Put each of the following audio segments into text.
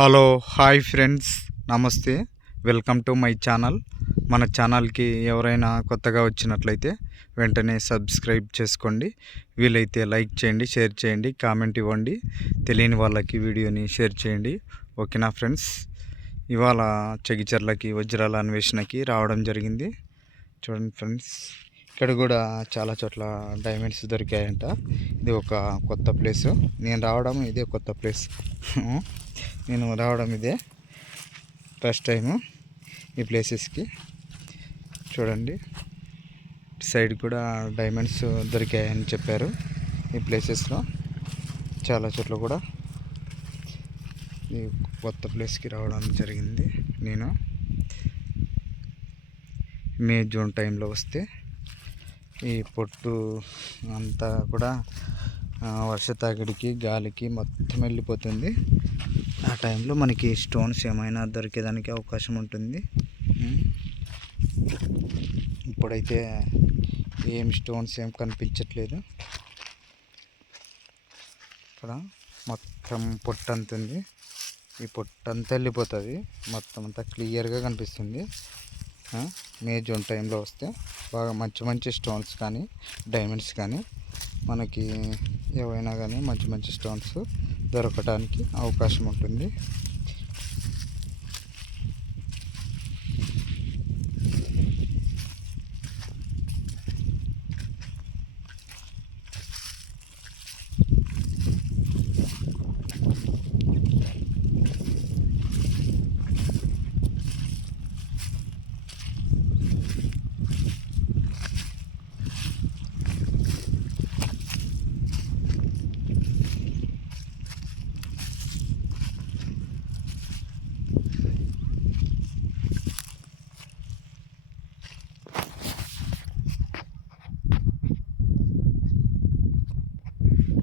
Hello hi friends, నమస్తే. Welcome to my channel. మన ఛానల్కి ఎవరైనా కొత్తగా వచ్చినట్లయితే వెంటనే సబ్స్క్రైబ్ చేసుకోండి. వీలైతే లైక్ చేయండి, షేర్ చేయండి, కామెంట్ ఇవ్వండి. తెలియని వాళ్ళకి వీడియోని షేర్ చేయండి. ఓకేనా ఫ్రెండ్స్? ఇవాళ చెగిచెర్లకి వజ్రాల అన్వేషణకి రావడం జరిగింది. చూడండి ఫ్రెండ్స్, ఇక్కడ కూడా చాలా చోట్ల డైమండ్స్ దొరికాయంట. ఇది ఒక కొత్త ప్లేసు. నేను రావడం ఇదే కొత్త ప్లేస్. నేను రావడం ఇదే ఫస్ట్ టైము ఈ ప్లేసెస్కి. చూడండి, సైడ్ కూడా డైమండ్స్ దొరికాయని చెప్పారు. ఈ ప్లేసెస్లో చాలా చోట్ల కూడా ఈ కొత్త ప్లేస్కి రావడం జరిగింది. నేను మే జూన్ టైంలో వస్తే ఈ పొట్టు అంతా కూడా వర్ష తాకిడికి గాలికి మొత్తం వెళ్ళిపోతుంది. ఆ టైంలో మనకి స్టోన్స్ ఏమైనా దొరికేదానికి అవకాశం ఉంటుంది. ఇప్పుడైతే ఏం స్టోన్స్ ఏం కనిపించట్లేదు. ఇక్కడ మొత్తం పొట్టు అంత ఉంది. ఈ పొట్టు అంతా వెళ్ళిపోతుంది, మొత్తం అంతా క్లియర్గా కనిపిస్తుంది. మే జూన్ టైంలో వస్తే బాగా మంచి మంచి స్టోన్స్ కానీ డైమండ్స్ కానీ మనకి ఏవైనా కానీ మంచి మంచి స్టోన్స్ దొరకడానికి అవకాశం ఉంటుంది.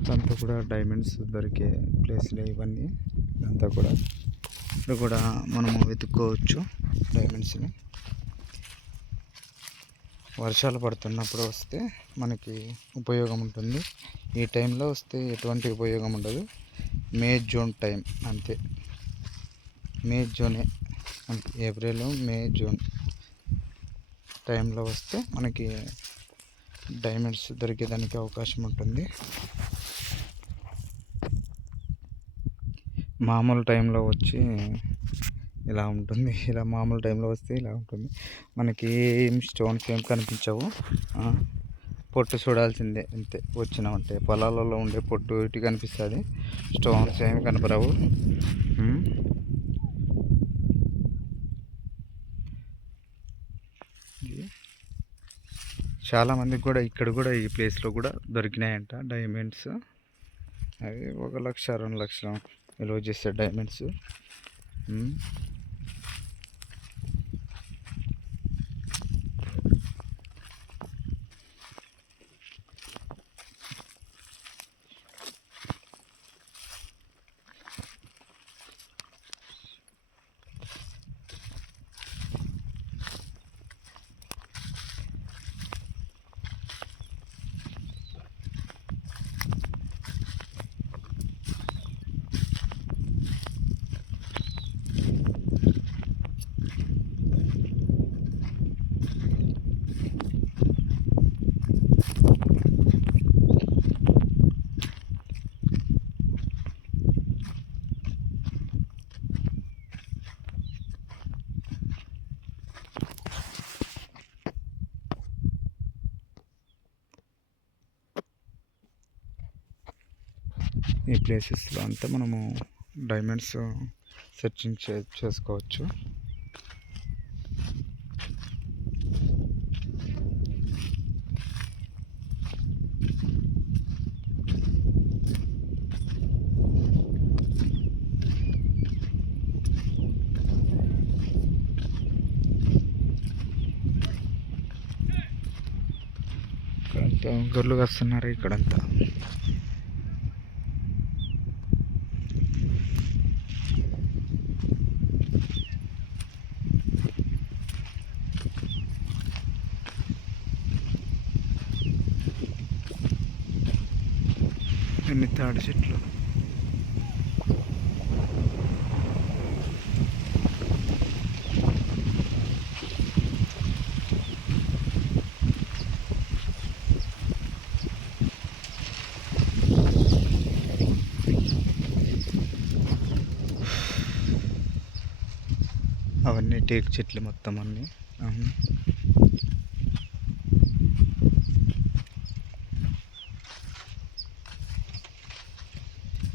ఇదంతా కూడా డైమండ్స్ దొరికే ప్లేస్లే ఇవన్నీ. ఇదంతా కూడా ఇక్కడ కూడా మనము వెతుక్కోవచ్చు డైమండ్స్ని. వర్షాలు పడుతున్నప్పుడు వస్తే మనకి ఉపయోగం ఉంటుంది. ఈ టైంలో వస్తే ఎటువంటి ఉపయోగం ఉండదు. మే జూన్ టైం అంతే. మే జూనే, ఏప్రిల్ మే జూన్ టైంలో వస్తే మనకి డైమండ్స్ దొరికేదానికి అవకాశం ఉంటుంది. మామూలు టైంలో వచ్చి ఇలా ఉంటుంది, ఇలా మామూలు టైంలో వస్తే ఇలా ఉంటుంది. మనకి ఏం స్టోన్స్ ఏం కనిపించవు. పొట్టు చూడాల్సిందే అంతే. వచ్చినామంటే పొలాలలో ఉండే పొట్టు ఇటు కనిపిస్తుంది, స్టోన్స్ ఏమి కనపడవు. చాలామందికి కూడా ఇక్కడ కూడా ఈ ప్లేస్లో కూడా దొరికినాయంట డైమండ్స్. అవి 1 లక్ష 2 లక్షలు విలువ చేసే డైమండ్స్. ఈ ప్లేసెస్లో అంతా మనము డైమండ్స్ సెర్చింగ్ చేసుకోవచ్చు. ఇక్కడంతా గొర్రెలు వస్తున్నారు. ఇక్కడంతా ఎన్ని తాడి చెట్లు. అవన్నీ టేకు చెట్లు మొత్తం అన్నీ.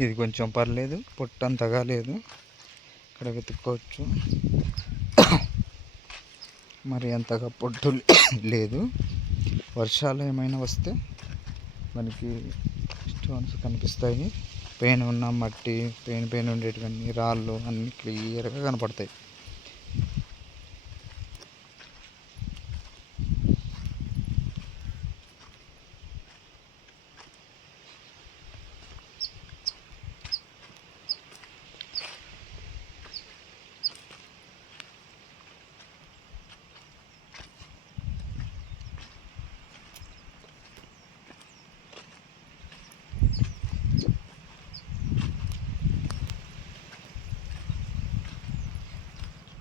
ఇది కొంచెం పర్లేదు, పొట్టు అంతగా లేదు. ఇక్కడ వెతుక్కోవచ్చు. మరి అంతగా పొట్టు లేదు. వర్షాలు ఏమైనా వస్తే మనకి స్టోన్స్ కనిపిస్తాయి. పైన ఉన్న మట్టి, పైన ఉండేటివన్నీ రాళ్ళు అన్నీ క్లియర్గా కనపడతాయి.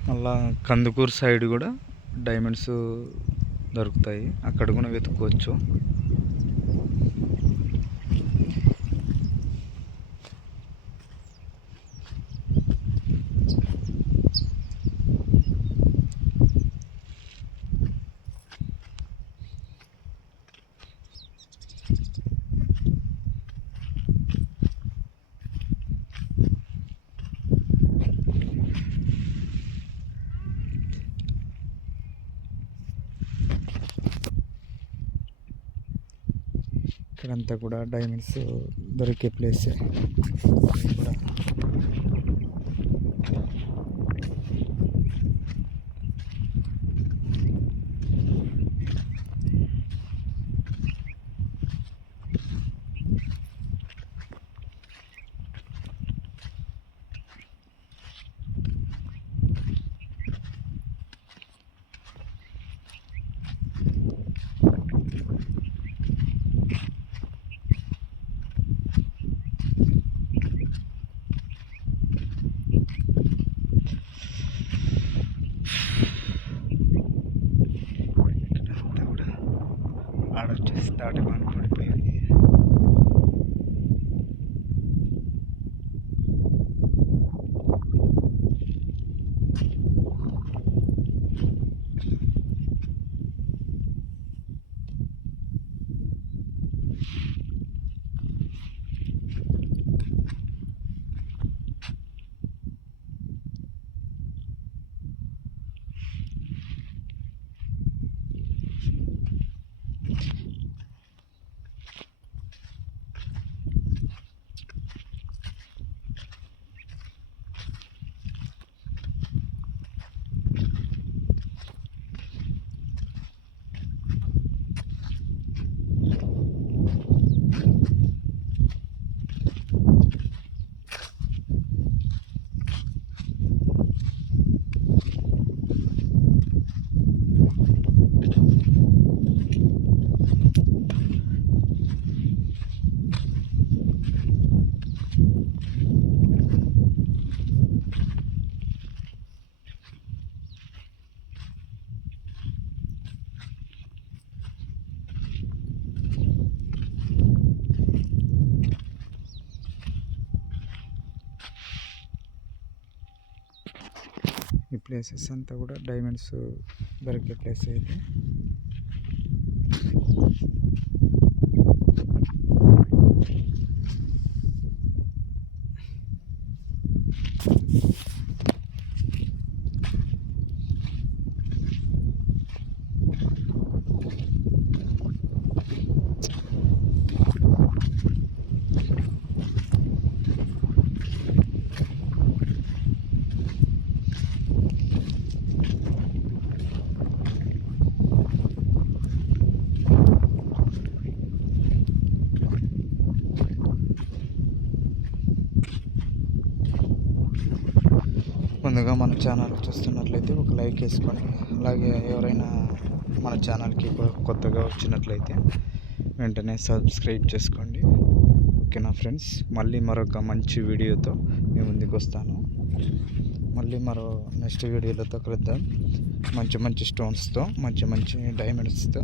మళ్ళా కందుకూరు సైడ్ కూడా డైమండ్స్ దొరుకుతాయి, అక్కడ కూడా వెతుక్కోవచ్చు. ఇక్కడంతా కూడా డైమండ్స్ దొరికే ప్లేసే. కూడా ఆడొచ్చేసి తాటిమాను పడిపోయింది. ఈ ప్లేసెస్ అంతా కూడా డైమండ్స్ దొరికే ప్లేస్ అయితే. ముందుగా మన ఛానల్ చూస్తున్నట్లయితే ఒక లైక్ వేసుకొని, అలాగే ఎవరైనా మన ఛానల్కి కొత్తగా వచ్చినట్లయితే వెంటనే సబ్స్క్రైబ్ చేసుకోండి. ఓకేనా ఫ్రెండ్స్, మళ్ళీ మరొక మంచి వీడియోతో మీ ముందుకు వస్తాను. మళ్ళీ నెక్స్ట్ వీడియోలతో కలుద్దాం. మంచి మంచి స్టోన్స్తో, మంచి డైమండ్స్తో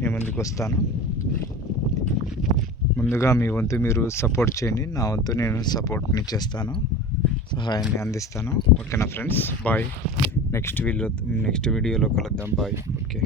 మీ ముందుకు వస్తాను. ముందుగా మీ వంతు మీరు సపోర్ట్ చేయండి, నా వంతు నేను సపోర్ట్ని చేస్తాను, సహాయాన్ని అందిస్తాను. ఓకేనా ఫ్రెండ్స్, బాయ్. నెక్స్ట్ వీడియోలో కలుద్దాం. బాయ్. ఓకే.